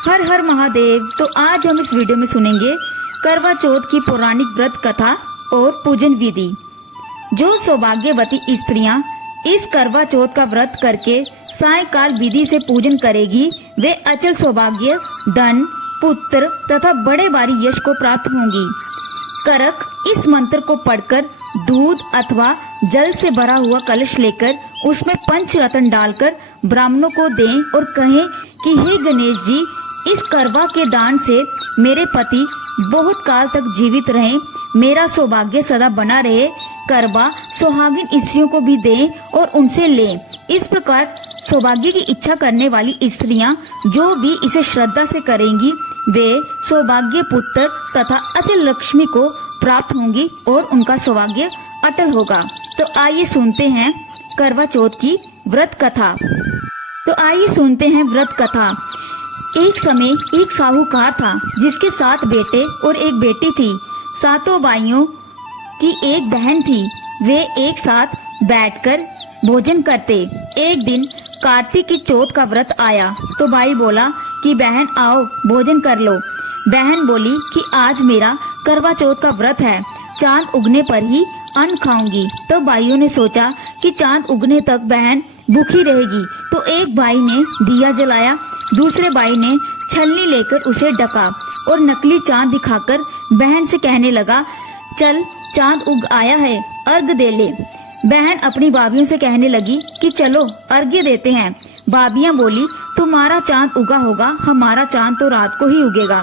हर हर महादेव। तो आज हम इस वीडियो में सुनेंगे करवा चौथ की पौराणिक व्रत कथा और पूजन विधि। जो सौभाग्यवती स्त्रियां इस करवा चौथ का व्रत करके सायंकाल विधि से पूजन करेगी, वे अचल सौभाग्य, धन, पुत्र तथा बड़े भारी यश को प्राप्त होंगी। करक इस मंत्र को पढ़कर दूध अथवा जल से भरा हुआ कलश लेकर उसमें पंचरत्न डालकर ब्राह्मणों को दें और कहें कि हे गणेश जी, इस करवा के दान से मेरे पति बहुत काल तक जीवित रहें, मेरा सौभाग्य सदा बना रहे। करवा सुहागिन स्त्रियों को भी दें और उनसे लें। इस प्रकार सौभाग्य की इच्छा करने वाली स्त्रियां जो भी इसे श्रद्धा से करेंगी, वे सौभाग्य, पुत्र तथा अचल लक्ष्मी को प्राप्त होंगी और उनका सौभाग्य अटल होगा। तो आइए सुनते हैं करवा चौथ की व्रत कथा। व्रत कथा। एक समय एक साहूकार था जिसके 7 बेटे और एक बेटी थी। 7 भाइयों की एक बहन थी। वे एक साथ बैठकर भोजन करते। एक दिन कार्तिक की चौथ का व्रत आया तो भाई बोला कि बहन आओ भोजन कर लो। बहन बोली कि आज मेरा करवा चौथ का व्रत है, चांद उगने पर ही अन्न खाऊंगी। तो भाइयों ने सोचा कि चांद उगने तक बहन भूखी रहेगी, तो एक भाई ने दिया जलाया, दूसरे भाई ने छलनी लेकर उसे ढका और नकली चांद दिखाकर बहन से कहने लगा, चल चांद उग आया है, अर्घ दे ले। बहन अपनी भाभियों से कहने लगी कि चलो अर्घ्य देते हैं। भाभियां बोली, तुम्हारा चांद उगा होगा, हमारा चांद तो रात को ही उगेगा।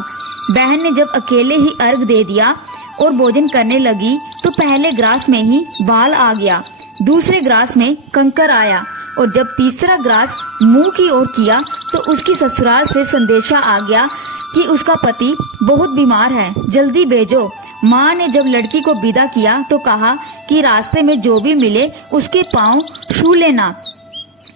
बहन ने जब अकेले ही अर्घ दे दिया और भोजन करने लगी तो पहले ग्रास में ही बाल आ गया, दूसरे ग्रास में कंकर आया और जब तीसरा ग्रास मुंह की ओर किया तो उसकी ससुराल से संदेशा आ गया कि उसका पति बहुत बीमार है, जल्दी भेजो। माँ ने जब लड़की को विदा किया तो कहा कि रास्ते में जो भी मिले उसके पांव छू लेना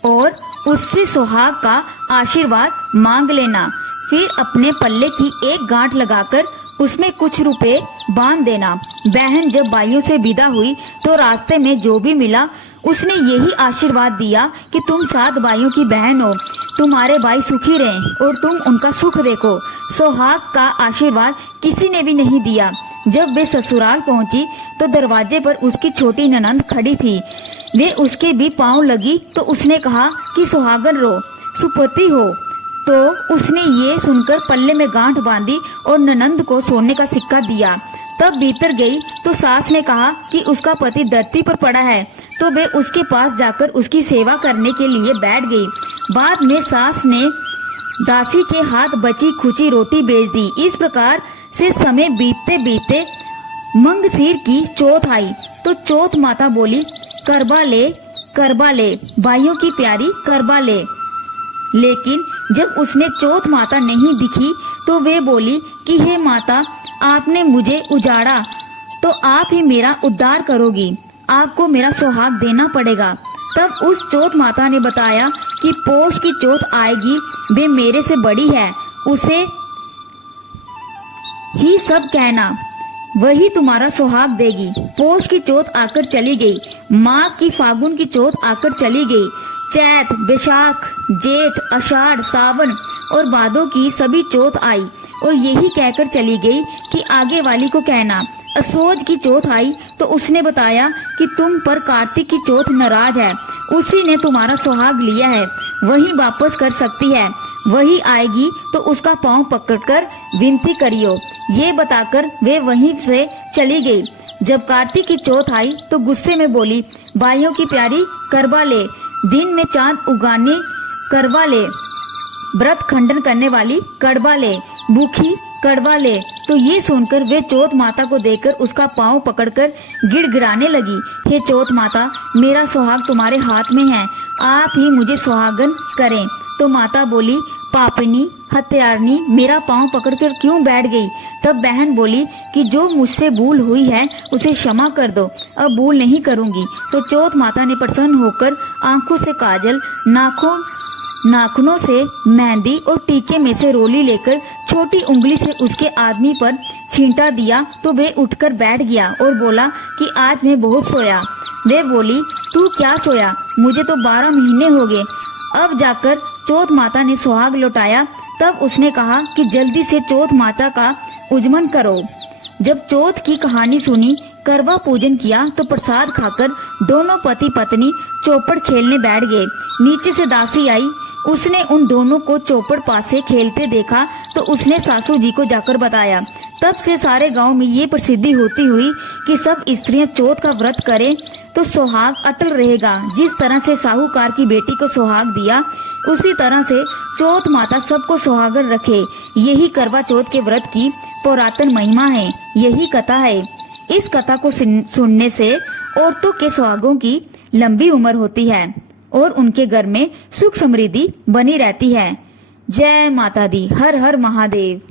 और उससे सुहाग का आशीर्वाद मांग लेना। फिर अपने पल्ले की एक गांठ लगाकर उसमें कुछ रुपए बांध देना। बहन जब भाइयों से विदा हुई तो रास्ते में जो भी मिला उसने यही आशीर्वाद दिया कि तुम 7 भाइयों की बहन हो, तुम्हारे भाई सुखी रहें और तुम उनका सुख देखो। सुहाग का आशीर्वाद किसी ने भी नहीं दिया। जब वे ससुराल पहुंची तो दरवाजे पर उसकी छोटी ननंद खड़ी थी। वे उसके भी पांव लगी तो उसने कहा कि सुहागन रो, सुपति हो। तो उसने ये सुनकर पल्ले में गांठ बांधी और ननंद को सोने का सिक्का दिया। तब भीतर गई तो सास ने कहा कि उसका पति धरती पर पड़ा है, तो वे उसके पास जाकर उसकी सेवा करने के लिए बैठ गई। बाद में सास ने दासी के हाथ बची खुची रोटी भेज दी। इस प्रकार से समय बीतते बीतते मंगसीर की चौथ आई तो चौथ माता बोली, करवा ले, करवा ले, भाइयों की प्यारी करवा ले। लेकिन जब उसने चौथ माता नहीं दिखी तो वे बोली कि हे माता, आपने मुझे उजाड़ा तो आप ही मेरा उद्धार करोगी, आपको मेरा सुहाग देना पड़ेगा। तब उस चौथ माता ने बताया कि पोष की चौथ आएगी, वे मेरे से बड़ी है, उसे ही सब कहना, वही तुम्हारा सुहाग देगी। पोष की चौथ आकर चली गई, माघ की फागुन की चौथ आकर चली गई, चैत, बैसाख, जेठ, आषाढ़, सावन और भादों की सभी चौथ आई और यही कहकर चली गई कि आगे वाली को कहना। असोज की चौथ आई तो उसने बताया कि तुम पर कार्तिक की चौथ नाराज है, उसी ने तुम्हारा सुहाग लिया है, वही वापस कर सकती है, वही आएगी तो उसका पांव पकड़कर विनती करियो। ये बताकर वे वहीं से चली गई। जब कार्तिक की चौथ आई तो गुस्से में बोली, भाइयों की प्यारी करवा ले, दिन में चांद उगाने करवा ले, व्रत खंडन करने वाली कड़वा ले, भूखी कड़वा ले। तो ये सुनकर वे चौथ माता को देखकर उसका पांव पकड़कर गिड़गिड़ाने लगी, हे चौथ माता, मेरा सुहाग तुम्हारे हाथ में है, आप ही मुझे सुहागन करें। तो माता बोली, पापिनी, हत्यारनी, मेरा पांव पकड़कर क्यों बैठ गई? तब बहन बोली कि जो मुझसे भूल हुई है उसे क्षमा कर दो, अब भूल नहीं करूंगी। तो चौथ माता ने प्रसन्न होकर आंखों से काजल, नाखूनों से मेहंदी और टीके में से रोली लेकर छोटी उंगली से उसके आदमी पर छींटा दिया तो वे उठकर बैठ गया और बोला कि आज मैं बहुत सोया। वे बोली, तू क्या सोया? मुझे तो 12 महीने हो गए। अब जाकर चौथ माता ने सुहाग लौटाया तब उसने कहा कि जल्दी से चौथ माचा का उजमन करो। जब चौथ की कहानी सुनी, करवा पूजन किया तो प्रसाद खाकर दोनों पति पत्नी चौपड़ खेलने बैठ गए। नीचे से दासी आई, उसने उन दोनों को चौपड़ पासे खेलते देखा तो उसने सासू जी को जाकर बताया। तब से सारे गांव में ये प्रसिद्धि होती हुई कि सब स्त्रियां चौथ का व्रत करें तो सुहाग अटल रहेगा। जिस तरह से साहूकार की बेटी को सुहाग दिया, उसी तरह से चौथ माता सबको सुहागर रखे। यही करवा चौथ के व्रत की पुरातन महिमा है, यही कथा है। इस कथा को सुनने से औरतों के सुहागों की लंबी उम्र होती है और उनके घर में सुख समृद्धि बनी रहती है। जय माता दी। हर हर महादेव।